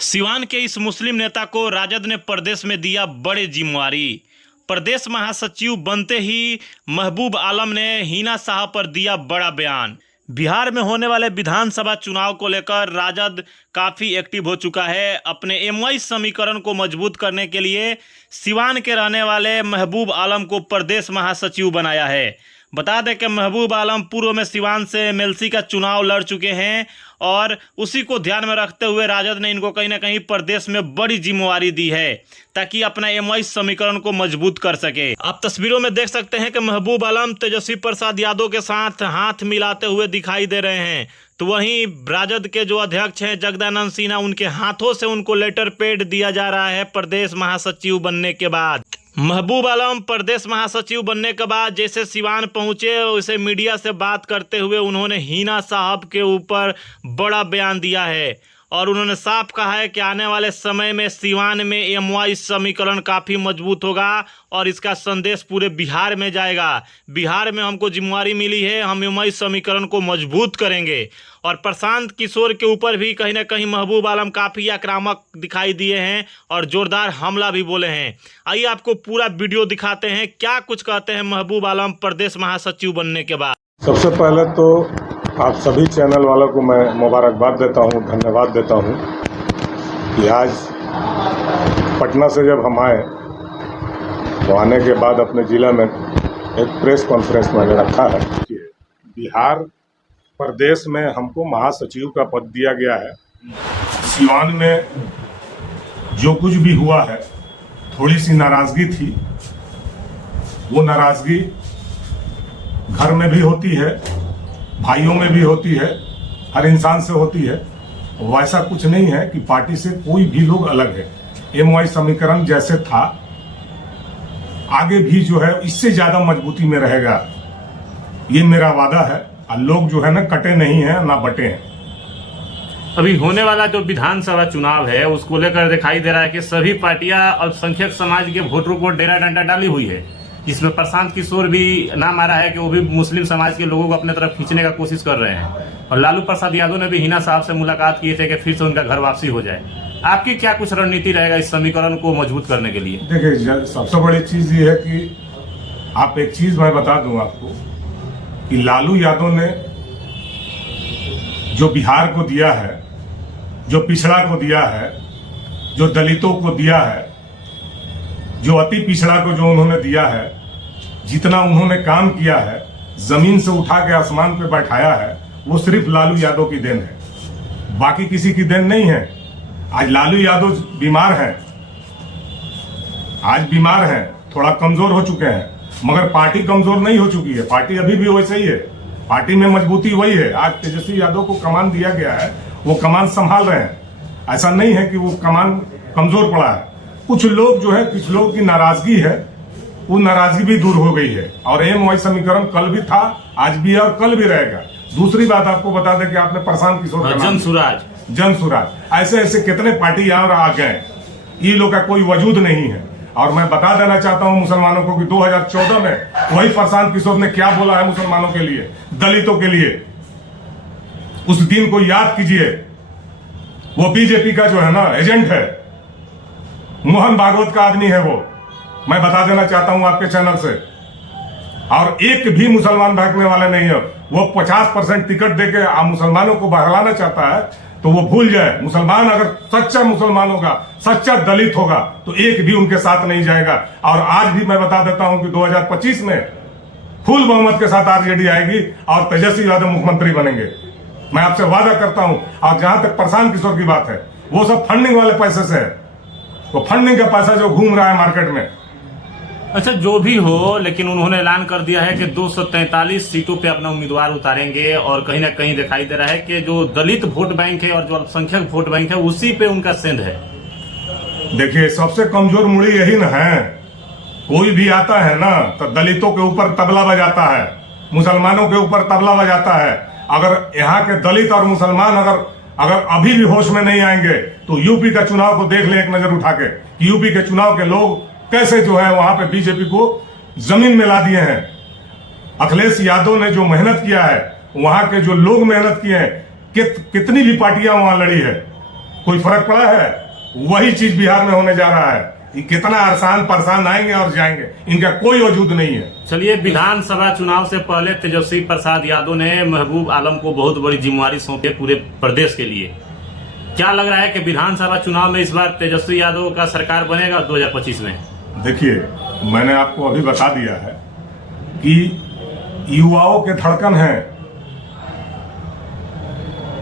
सिवान के इस मुस्लिम नेता को राजद ने प्रदेश में दिया बड़ी जिम्मेवारी। प्रदेश महासचिव बनते ही महबूब आलम ने हिना साहब पर दिया बड़ा बयान। बिहार में होने वाले विधानसभा चुनाव को लेकर राजद काफ़ी एक्टिव हो चुका है। अपने एमवाई समीकरण को मजबूत करने के लिए सिवान के रहने वाले महबूब आलम को प्रदेश महासचिव बनाया है। बता दें कि महबूब आलम पूर्व में सिवान से एमएलसी का चुनाव लड़ चुके हैं और उसी को ध्यान में रखते हुए राजद ने इनको कहीं ना कहीं प्रदेश में बड़ी जिम्मेवारी दी है ताकि अपना एमवाई समीकरण को मजबूत कर सके। आप तस्वीरों में देख सकते हैं कि महबूब आलम तेजस्वी प्रसाद यादव के साथ हाथ मिलाते हुए दिखाई दे रहे हैं। तो वहीं राजद के जो अध्यक्ष हैं जगदानंद सिन्हा, उनके हाथों से उनको लेटर पैड दिया जा रहा है प्रदेश महासचिव बनने के बाद। महबूब आलम प्रदेश महासचिव बनने के बाद जैसे सिवान पहुंचे वैसे मीडिया से बात करते हुए उन्होंने हिना साहब के ऊपर बड़ा बयान दिया है और उन्होंने साफ कहा है कि आने वाले समय में सिवान में एमवाई समीकरण काफ़ी मजबूत होगा और इसका संदेश पूरे बिहार में जाएगा। बिहार में हमको जिम्मेवारी मिली है, हम एमवाई समीकरण को मजबूत करेंगे। और प्रशांत किशोर के ऊपर भी कहीं ना कहीं महबूब आलम काफ़ी आक्रामक दिखाई दिए हैं और जोरदार हमला भी बोले हैं। आइए आपको पूरा वीडियो दिखाते हैं क्या कुछ कहते हैं महबूब आलम प्रदेश महासचिव बनने के बाद। सबसे पहले तो आप सभी चैनल वालों को मैं मुबारकबाद देता हूं, धन्यवाद देता हूं कि आज पटना से जब हम आए तो आने के बाद अपने ज़िले में एक प्रेस कॉन्फ्रेंस मैंने रखा है। बिहार प्रदेश में हमको महासचिव का पद दिया गया है। सिवान में जो कुछ भी हुआ है थोड़ी सी नाराज़गी थी, वो नाराज़गी घर में भी होती है, भाइयों में भी होती है, हर इंसान से होती है। वैसा कुछ नहीं है कि पार्टी से कोई भी लोग अलग है। एमवाई समीकरण जैसे था आगे भी जो है इससे ज्यादा मजबूती में रहेगा, ये मेरा वादा है। और लोग जो है ना कटे नहीं हैं ना बटे हैं। अभी होने वाला जो विधानसभा चुनाव है उसको लेकर दिखाई दे रहा है कि सभी पार्टियां अल्पसंख्यक समाज के वोटरों को डेरा डंडा डाली हुई है। इसमें प्रशांत किशोर भी नाम आ रहा है कि वो भी मुस्लिम समाज के लोगों को अपने तरफ खींचने का कोशिश कर रहे हैं और लालू प्रसाद यादव ने भी हिना साहब से मुलाकात किए थे कि फिर से उनका घर वापसी हो जाए। आपकी क्या कुछ रणनीति रहेगा इस समीकरण को मजबूत करने के लिए? देखिए, सबसे बड़ी चीज ये है कि आप एक चीज मैं बता दूं आपको कि लालू यादव ने जो बिहार को दिया है, जो पिछड़ा को दिया है, जो दलितों को दिया है, जो अति पिछड़ा को जो उन्होंने दिया है, जितना उन्होंने काम किया है, जमीन से उठा के आसमान पे बैठाया है, वो सिर्फ लालू यादव की देन है, बाकी किसी की देन नहीं है। आज लालू यादव बीमार हैं, आज बीमार हैं, थोड़ा कमजोर हो चुके हैं, मगर पार्टी कमजोर नहीं हो चुकी है। पार्टी अभी भी वैसे ही है, पार्टी में मजबूती वही है। आज तेजस्वी यादव को कमान दिया गया है, वो कमान संभाल रहे हैं। ऐसा नहीं है कि वो कमान कमजोर पड़ा है। कुछ लोग जो है, कुछ लोगों की नाराजगी है, वो नाराजगी भी दूर हो गई है। और एमवाई समीकरण कल भी था, आज भी है और कल भी रहेगा। दूसरी बात आपको बता दें कि आपने प्रशांत किशोर जनसुराज ऐसे ऐसे कितने पार्टी यहाँ आ गए, ये लोग का कोई वजूद नहीं है। और मैं बता देना चाहता हूँ मुसलमानों को कि 2014 में वही प्रशांत किशोर ने क्या बोला है मुसलमानों के लिए, दलितों के लिए। उस दिन को याद कीजिए। वो बीजेपी का जो है ना एजेंट है, मोहन भागवत का आदमी है वो, मैं बता देना चाहता हूं आपके चैनल से। और एक भी मुसलमान भागने वाला नहीं है। वो 50% टिकट देके मुसलमानों को बहलाना चाहता है, तो वो भूल जाए। मुसलमान अगर सच्चा मुसलमान होगा, सच्चा दलित होगा, तो एक भी उनके साथ नहीं जाएगा। और आज भी मैं बता देता हूं कि 2025 में फुल बहुमत के साथ आरजेडी आएगी और तेजस्वी यादव मुख्यमंत्री बनेंगे, मैं आपसे वादा करता हूं। और जहां तक प्रशांत किशोर की बात है, वो सब फंडिंग वाले पैसे से है, वो फंडिंग का पैसा जो घूम रहा है मार्केट में। अच्छा, जो भी हो, लेकिन उन्होंने ऐलान कर दिया है कि 243 सीटों पे अपना उम्मीदवार उतारेंगे और कहीं ना कहीं दिखाई दे रहा है कि जो दलित वोट बैंक है और जो अल्पसंख्यक वोट बैंक है उसी पे उनका सेंध है। देखिए, सबसे कमजोर मुड़ी यही न है। कोई भी आता है ना तो दलितों के ऊपर तबला बजाता है, मुसलमानों के ऊपर तबला बजाता है। अगर यहाँ के दलित और मुसलमान अगर अभी भी होश में नहीं आएंगे तो यूपी का चुनाव को देख ले एक नजर उठा के, यूपी के चुनाव के लोग कैसे जो है वहां पे बीजेपी को जमीन में ला दिए हैं। अखिलेश यादव ने जो मेहनत किया है, वहां के जो लोग मेहनत किए हैं, कितनी भी पार्टियां वहां लड़ी है, कोई फर्क पड़ा है? वही चीज बिहार में होने जा रहा है। ये कितना आसान परेशान आएंगे और जाएंगे, इनका कोई वजूद नहीं है। चलिए, विधानसभा चुनाव से पहले तेजस्वी प्रसाद यादव ने महबूब आलम को बहुत बड़ी जिम्मेवारी सौंपी पूरे प्रदेश के लिए। क्या लग रहा है कि विधानसभा चुनाव में इस बार तेजस्वी यादव का सरकार बनेगा 2025 में? देखिए, मैंने आपको अभी बता दिया है कि युवाओं के धड़कन है,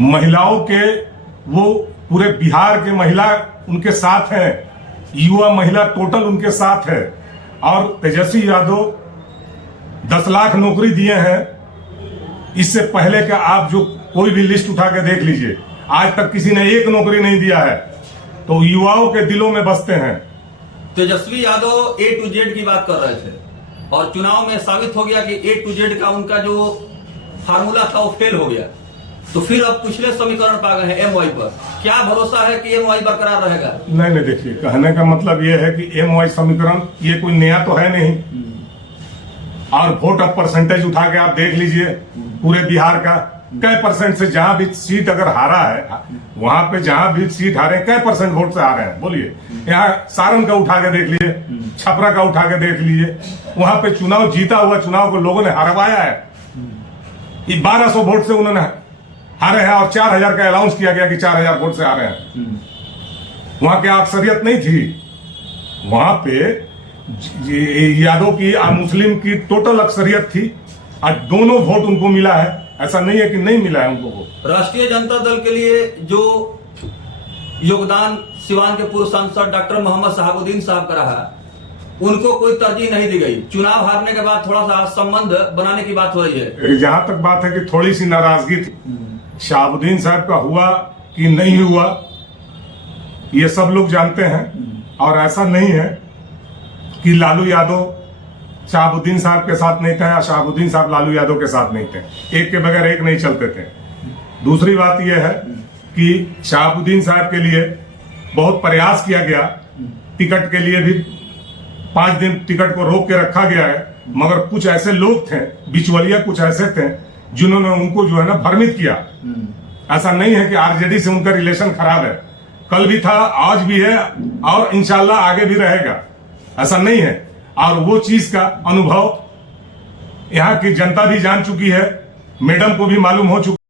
महिलाओं के, वो पूरे बिहार के महिला उनके साथ है, युवा महिला टोटल उनके साथ है। और तेजस्वी यादव 10 लाख नौकरी दिए हैं। इससे पहले का आप जो कोई भी लिस्ट उठा के देख लीजिए, आज तक किसी ने एक नौकरी नहीं दिया है। तो युवाओं के दिलों में बसते हैं। Tejashwi Yadav A to Z की बात कर रहे थे और चुनाव में साबित हो गया कि A to Z का उनका जो फार्मूला था वो फेल हो गया। तो फिर अब पिछले समीकरण पा गए हैं MY पर। क्या भरोसा है कि MY बरकरार रहेगा? नहीं, देखिए, कहने का मतलब ये है कि MY समीकरण ये कोई नया तो है नहीं। और वोट ऑफ परसेंटेज उठा के आप देख लीजिए पूरे बिहार का, कै परसेंट से जहां भी सीट अगर हारा है, वहां पे जहां भी सीट हारे कै परसेंट वोट से हारे हैं बोलिए। यहाँ सारण का उठा के देख लीजिए, छपरा का उठा के देख लीजिए, वहां पे चुनाव जीता हुआ चुनाव को लोगों ने हरवाया है। ये 1200 वोट से उन्होंने हारे हैं और 4000 का अनाउंस किया गया कि 4000 वोट से हारे हैं। वहां की अक्सरियत नहीं थी, वहां पे यादव की और मुस्लिम की टोटल अक्सरियत थी और दोनों वोट उनको मिला है। ऐसा नहीं है कि नहीं मिला है उनको वोट। राष्ट्रीय जनता दल के लिए जो योगदान सिवान के पूर्व सांसद डॉक्टर मोहम्मद शहाबुद्दीन साहब का रहा, उनको कोई तरजीह नहीं दी गई। चुनाव हारने के बाद थोड़ा सा संबंध बनाने की बात हो रही है। जहां तक बात है कि थोड़ी सी नाराजगी थी, शहाबुद्दीन साहब का हुआ कि नहीं हुआ ये सब लोग जानते हैं। और ऐसा नहीं है कि लालू यादव शहाबुद्दीन साहब के साथ नहीं थे या शहाबुद्दीन साहब लालू यादव के साथ नहीं थे। एक के बगैर एक नहीं चलते थे। दूसरी बात यह है कि शहाबुद्दीन साहब के लिए बहुत प्रयास किया गया, टिकट के लिए भी 5 दिन टिकट को रोक के रखा गया है, मगर कुछ ऐसे लोग थे, बिचवलिया कुछ ऐसे थे जिन्होंने उनको जो है ना भ्रमित किया। ऐसा नहीं है कि आरजेडी से उनका रिलेशन खराब है, कल भी था, आज भी है और इंशाल्लाह आगे भी रहेगा। ऐसा नहीं है। और वो चीज का अनुभव यहाँ की जनता भी जान चुकी है, मैडम को भी मालूम हो चुका